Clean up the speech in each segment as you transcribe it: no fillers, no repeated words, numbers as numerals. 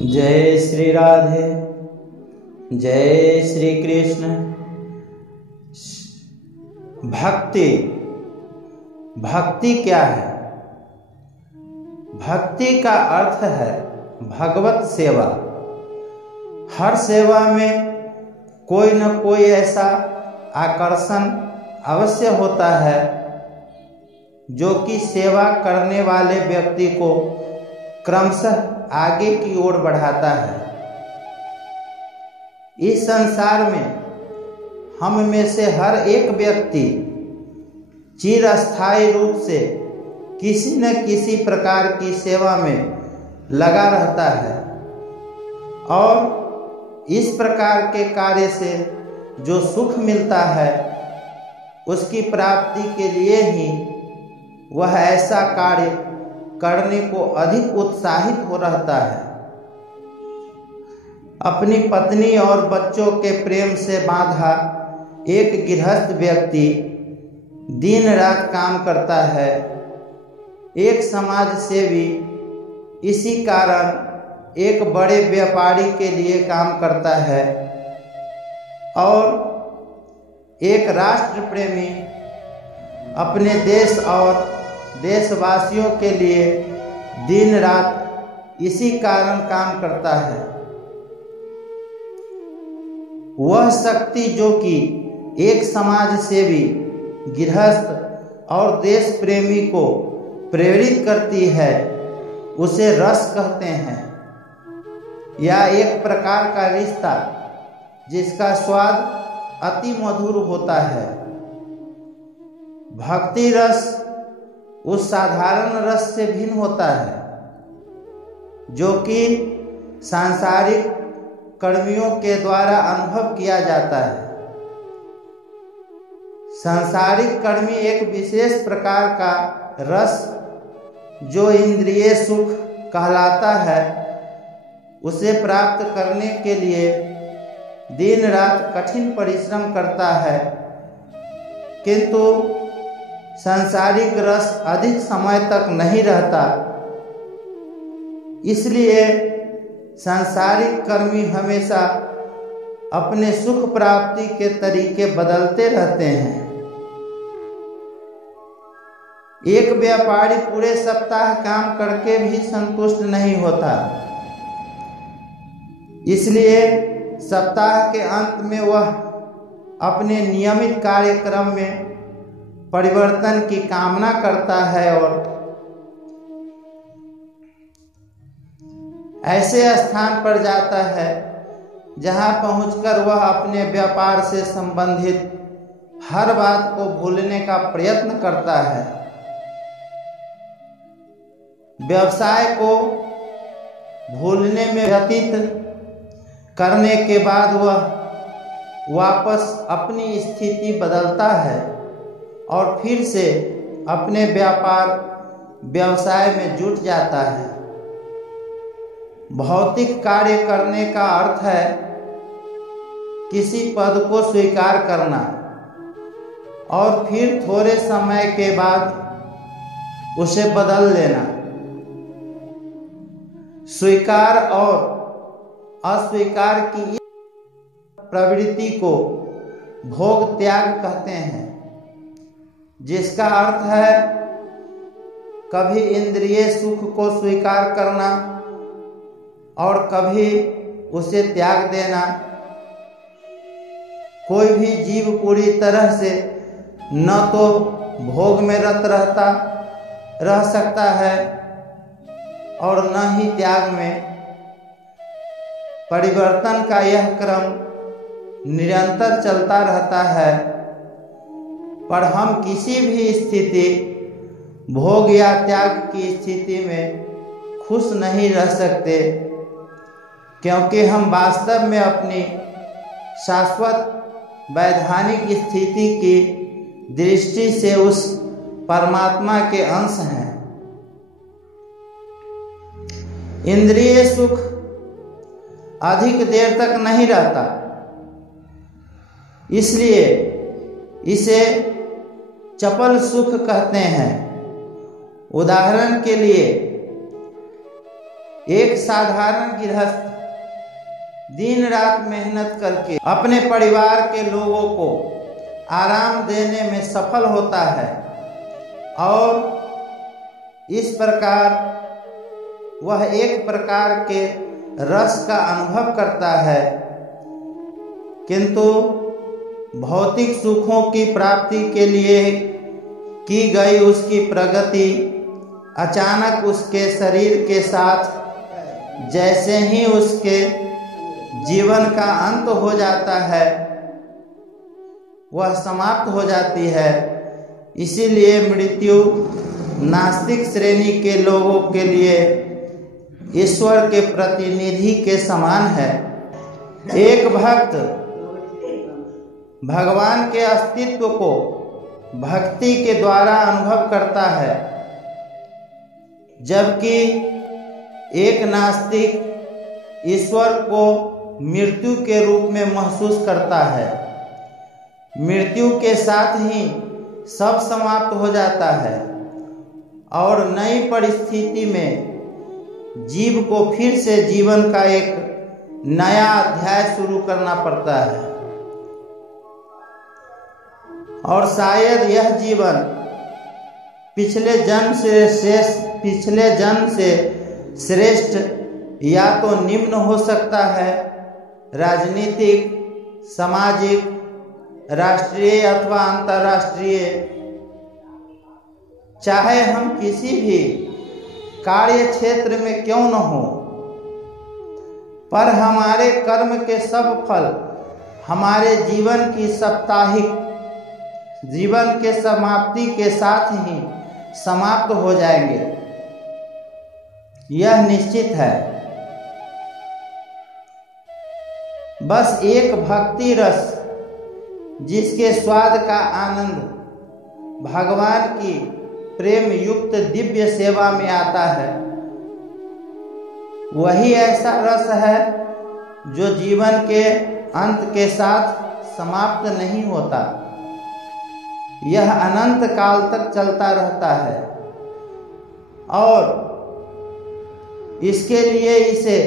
जय श्री राधे, जय श्री कृष्ण। भक्ति भक्ति क्या है? भक्ति का अर्थ है भगवत सेवा। हर सेवा में कोई न कोई ऐसा आकर्षण अवश्य होता है जो कि सेवा करने वाले व्यक्ति को क्रमशः आगे की ओर बढ़ाता है। इस संसार में हम में से हर एक व्यक्ति चिरस्थायी रूप से किसी न किसी प्रकार की सेवा में लगा रहता है और इस प्रकार के कार्य से जो सुख मिलता है उसकी प्राप्ति के लिए ही वह ऐसा कार्य करने को अधिक उत्साहित हो रहता है। अपनी पत्नी और बच्चों के प्रेम से बांधा एक गृहस्थ व्यक्ति दिन रात काम करता है। एक समाज सेवी इसी कारण एक बड़े व्यापारी के लिए काम करता है और एक राष्ट्र प्रेमी अपने देश और देशवासियों के लिए दिन रात इसी कारण काम करता है। वह शक्ति जो कि एक समाज सेवी, गृहस्थ और देश प्रेमी को प्रेरित करती है उसे रस कहते हैं, या एक प्रकार का रिश्ता जिसका स्वाद अति मधुर होता है। भक्ति रस उस साधारण रस से भिन्न होता है जो कि सांसारिक कर्मियों के द्वारा अनुभव किया जाता है। सांसारिक कर्मी एक विशेष प्रकार का रस जो इंद्रिय सुख कहलाता है उसे प्राप्त करने के लिए दिन रात कठिन परिश्रम करता है, किंतु सांसारिक रस अधिक समय तक नहीं रहता। इसलिए सांसारिक कर्मी हमेशा अपने सुख प्राप्ति के तरीके बदलते रहते हैं। एक व्यापारी पूरे सप्ताह काम करके भी संतुष्ट नहीं होता, इसलिए सप्ताह के अंत में वह अपने नियमित कार्यक्रम में परिवर्तन की कामना करता है और ऐसे स्थान पर जाता है जहां पहुंचकर वह अपने व्यापार से संबंधित हर बात को भूलने का प्रयत्न करता है। व्यवसाय को भूलने में व्यतीत करने के बाद वह वापस अपनी स्थिति बदलता है और फिर से अपने व्यापार व्यवसाय में जुट जाता है। भौतिक कार्य करने का अर्थ है किसी पद को स्वीकार करना और फिर थोड़े समय के बाद उसे बदल लेना। स्वीकार और अस्वीकार की इस प्रवृत्ति को भोग त्याग कहते हैं, जिसका अर्थ है कभी इंद्रिय सुख को स्वीकार करना और कभी उसे त्याग देना। कोई भी जीव पूरी तरह से न तो भोग में रत रह सकता है और न ही त्याग में। परिवर्तन का यह क्रम निरंतर चलता रहता है, पर हम किसी भी स्थिति भोग या त्याग की स्थिति में खुश नहीं रह सकते, क्योंकि हम वास्तव में अपनी शाश्वत वैधानिक स्थिति की दृष्टि से उस परमात्मा के अंश हैं। इंद्रिय सुख अधिक देर तक नहीं रहता, इसलिए इसे चपल सुख कहते हैं। उदाहरण के लिए एक साधारण गृहस्थ दिन रात मेहनत करके अपने परिवार के लोगों को आराम देने में सफल होता है और इस प्रकार वह एक प्रकार के रस का अनुभव करता है, किंतु भौतिक सुखों की प्राप्ति के लिए की गई उसकी प्रगति अचानक उसके शरीर के साथ जैसे ही उसके जीवन का अंत हो जाता है वह समाप्त हो जाती है। इसीलिए मृत्यु नास्तिक श्रेणी के लोगों के लिए ईश्वर के प्रतिनिधि के समान है। एक भक्त भगवान के अस्तित्व को भक्ति के द्वारा अनुभव करता है, जबकि एक नास्तिक ईश्वर को मृत्यु के रूप में महसूस करता है। मृत्यु के साथ ही सब समाप्त हो जाता है और नई परिस्थिति में जीव को फिर से जीवन का एक नया अध्याय शुरू करना पड़ता है और शायद यह जीवन पिछले जन्म से श्रेष्ठ या तो निम्न हो सकता है, राजनीतिक, सामाजिक, राष्ट्रीय अथवा अंतर्राष्ट्रीय। चाहे हम किसी भी कार्य क्षेत्र में क्यों न हो, पर हमारे कर्म के सब फल हमारे जीवन की साप्ताहिक जीवन के समाप्ति के साथ ही समाप्त हो जाएंगे, यह निश्चित है। बस एक भक्ति रस जिसके स्वाद का आनंद भगवान की प्रेम युक्त दिव्य सेवा में आता है, वही ऐसा रस है जो जीवन के अंत के साथ समाप्त नहीं होता। यह अनंत काल तक चलता रहता है और इसके लिए इसे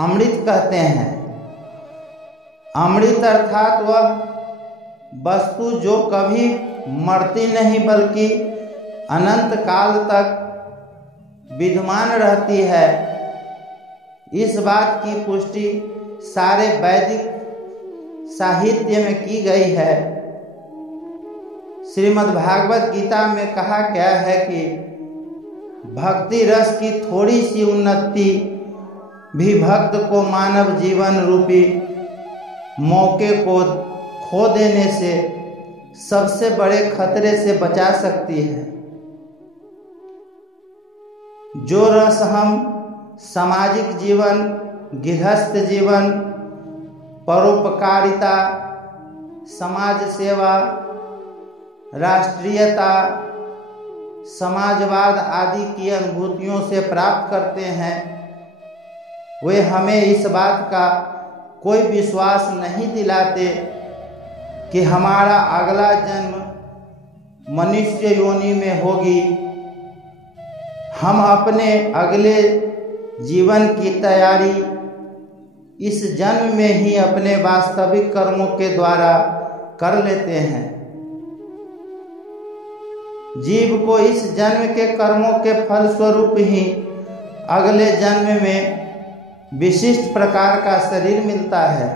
अमृत कहते हैं। अमृत अर्थात वह वस्तु जो कभी मरती नहीं बल्कि अनंत काल तक विद्यमान रहती है। इस बात की पुष्टि सारे वैदिक साहित्य में की गई है। श्रीमद् भागवत गीता में कहा गया है कि भक्ति रस की थोड़ी सी उन्नति भी भक्त को मानव जीवन रूपी मौके को खो देने से सबसे बड़े खतरे से बचा सकती है। जो रस हम सामाजिक जीवन, गृहस्थ जीवन, परोपकारिता, समाज सेवा, राष्ट्रीयता, समाजवाद आदि की अनुभूतियों से प्राप्त करते हैं, वे हमें इस बात का कोई विश्वास नहीं दिलाते कि हमारा अगला जन्म मनुष्य योनि में होगी। हम अपने अगले जीवन की तैयारी इस जन्म में ही अपने वास्तविक कर्मों के द्वारा कर लेते हैं। जीव को इस जन्म के कर्मों के फल स्वरूप ही अगले जन्म में विशिष्ट प्रकार का शरीर मिलता है।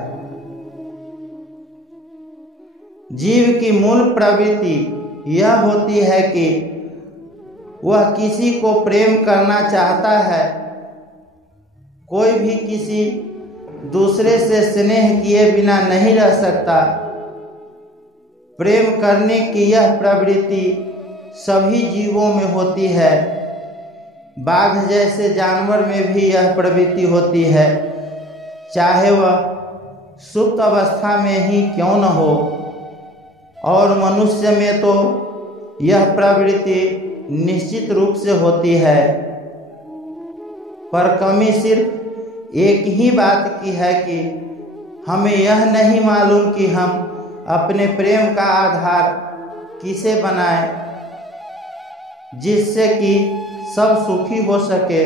जीव की मूल प्रवृत्ति यह होती है कि वह किसी को प्रेम करना चाहता है। कोई भी किसी दूसरे से स्नेह किए बिना नहीं रह सकता। प्रेम करने की यह प्रवृत्ति सभी जीवों में होती है। बाघ जैसे जानवर में भी यह प्रवृत्ति होती है, चाहे वह सुप्त अवस्था में ही क्यों न हो। और मनुष्य में तो यह प्रवृत्ति निश्चित रूप से होती है, पर कमी सिर्फ एक ही बात की है कि हमें यह नहीं मालूम कि हम अपने प्रेम का आधार किसे बनाएं, जिससे कि सब सुखी हो सके।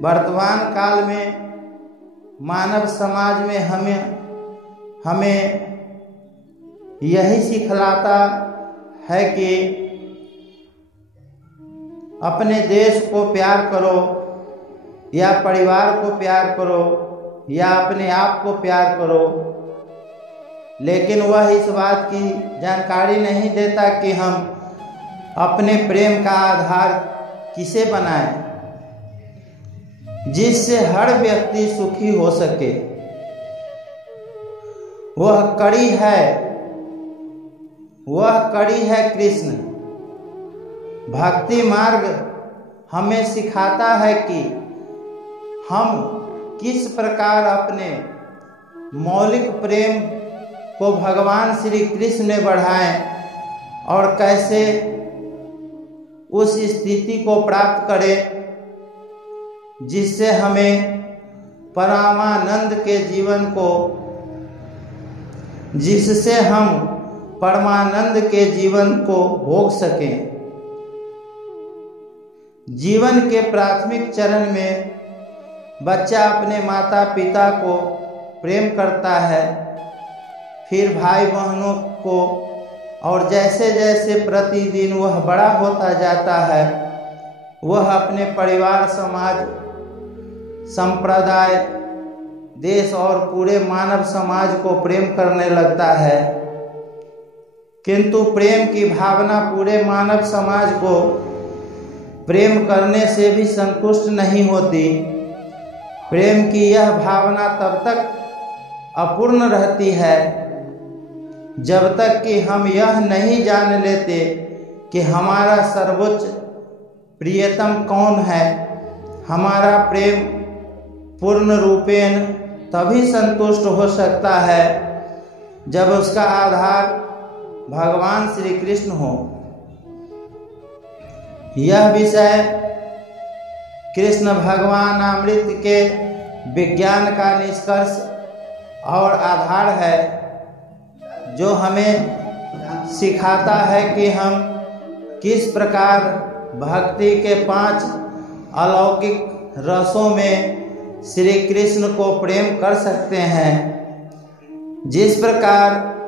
वर्तमान काल में मानव समाज में हमें यही सिखलाता है कि अपने देश को प्यार करो या परिवार को प्यार करो या अपने आप को प्यार करो, लेकिन वह इस बात की जानकारी नहीं देता कि हम अपने प्रेम का आधार किसे बनाएं, जिससे हर व्यक्ति सुखी हो सके। वह कड़ी है कृष्ण। भक्ति मार्ग हमें सिखाता है कि हम किस प्रकार अपने मौलिक प्रेम को भगवान श्री कृष्ण में बढ़ाएं और कैसे उस स्थिति को प्राप्त करें जिससे हमें परमानंद के जीवन को भोग सकें। जीवन के प्राथमिक चरण में बच्चा अपने माता पिता को प्रेम करता है, फिर भाई बहनों को, और जैसे जैसे प्रतिदिन वह बड़ा होता जाता है वह अपने परिवार, समाज, संप्रदाय, देश और पूरे मानव समाज को प्रेम करने लगता है। किंतु प्रेम की भावना पूरे मानव समाज को प्रेम करने से भी संतुष्ट नहीं होती। प्रेम की यह भावना तब तक अपूर्ण रहती है जब तक कि हम यह नहीं जान लेते कि हमारा सर्वोच्च प्रियतम कौन है। हमारा प्रेम पूर्ण रूपेण तभी संतुष्ट हो सकता है जब उसका आधार भगवान श्री कृष्ण हो। यह विषय कृष्ण भगवान अमृत के विज्ञान का निष्कर्ष और आधार है, जो हमें सिखाता है कि हम किस प्रकार भक्ति के 5 अलौकिक रसों में श्री कृष्ण को प्रेम कर सकते हैं। जिस प्रकार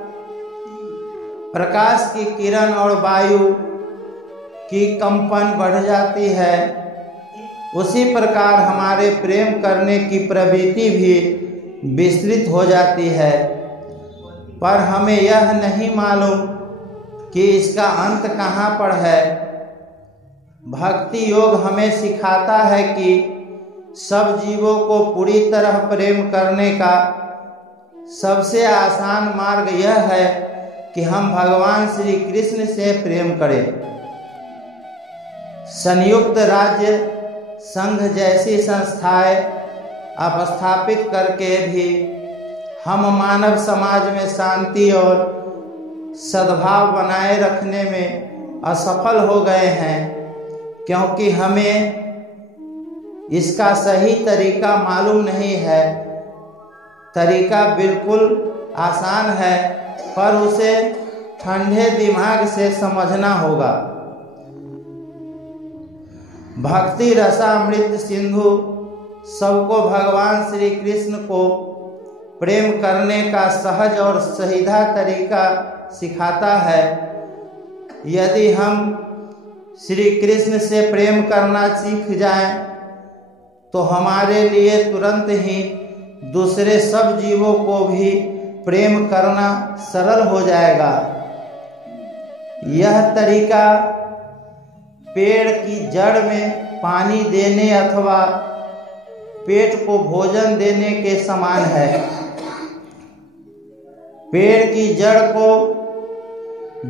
प्रकाश की किरण और वायु की कंपन बढ़ जाती है, उसी प्रकार हमारे प्रेम करने की प्रवृत्ति भी विस्तृत हो जाती है। पर हमें यह नहीं मालूम कि इसका अंत कहाँ पर है। भक्ति योग हमें सिखाता है कि सब जीवों को पूरी तरह प्रेम करने का सबसे आसान मार्ग यह है कि हम भगवान श्री कृष्ण से प्रेम करें। संयुक्त राज्य संघ जैसी संस्थाएं स्थापित करके भी हम मानव समाज में शांति और सद्भाव बनाए रखने में असफल हो गए हैं, क्योंकि हमें इसका सही तरीका मालूम नहीं है। तरीका बिल्कुल आसान है, पर उसे ठंडे दिमाग से समझना होगा। भक्ति रसामृत सिंधु सबको भगवान श्री कृष्ण को प्रेम करने का सहज और सीधा तरीका सिखाता है। यदि हम श्री कृष्ण से प्रेम करना सीख जाएं, तो हमारे लिए तुरंत ही दूसरे सब जीवों को भी प्रेम करना सरल हो जाएगा। यह तरीका पेड़ की जड़ में पानी देने अथवा पेट को भोजन देने के समान है। पेड़ की जड़ को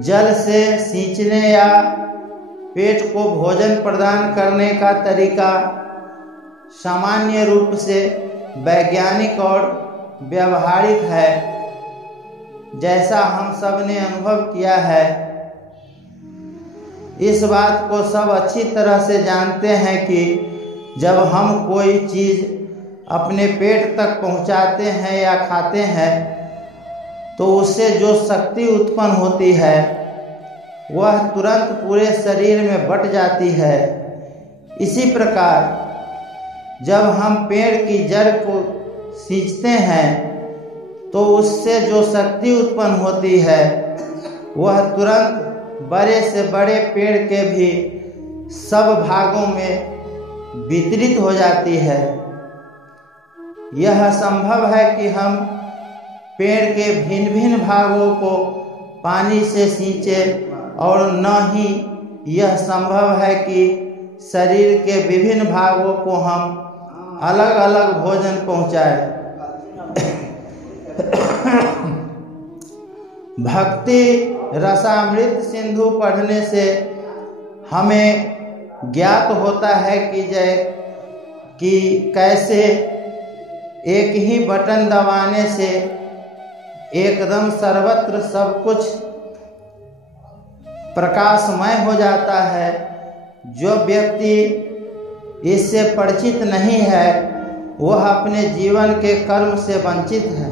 जल से सींचने या पेट को भोजन प्रदान करने का तरीका सामान्य रूप से वैज्ञानिक और व्यवहारिक है, जैसा हम सब ने अनुभव किया है। इस बात को सब अच्छी तरह से जानते हैं कि जब हम कोई चीज़ अपने पेट तक पहुंचाते हैं या खाते हैं, तो उससे जो शक्ति उत्पन्न होती है वह तुरंत पूरे शरीर में बट जाती है। इसी प्रकार जब हम पेड़ की जड़ को सींचते हैं तो उससे जो शक्ति उत्पन्न होती है वह तुरंत बड़े से बड़े पेड़ के भी सब भागों में वितरित हो जाती है। यह संभव है कि हम पेड़ के भिन्न भिन्न भागों को पानी से सींचें और न ही यह संभव है कि शरीर के विभिन्न भागों को हम अलग अलग भोजन पहुंचाएं। भक्ति रसामृत सिंधु पढ़ने से हमें ज्ञात होता है कि कैसे एक ही बटन दबाने से एकदम सर्वत्र सब कुछ प्रकाशमय हो जाता है। जो व्यक्ति इससे परिचित नहीं है वह अपने जीवन के कर्म से वंचित है।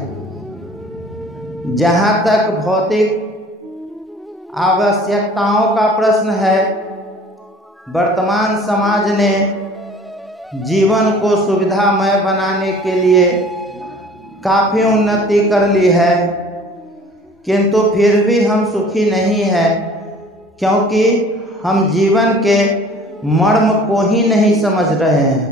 जहाँ तक भौतिक आवश्यकताओं का प्रश्न है, वर्तमान समाज ने जीवन को सुविधामय बनाने के लिए काफ़ी उन्नति कर ली है, किंतु फिर भी हम सुखी नहीं हैं, क्योंकि हम जीवन के मर्म को ही नहीं समझ रहे हैं।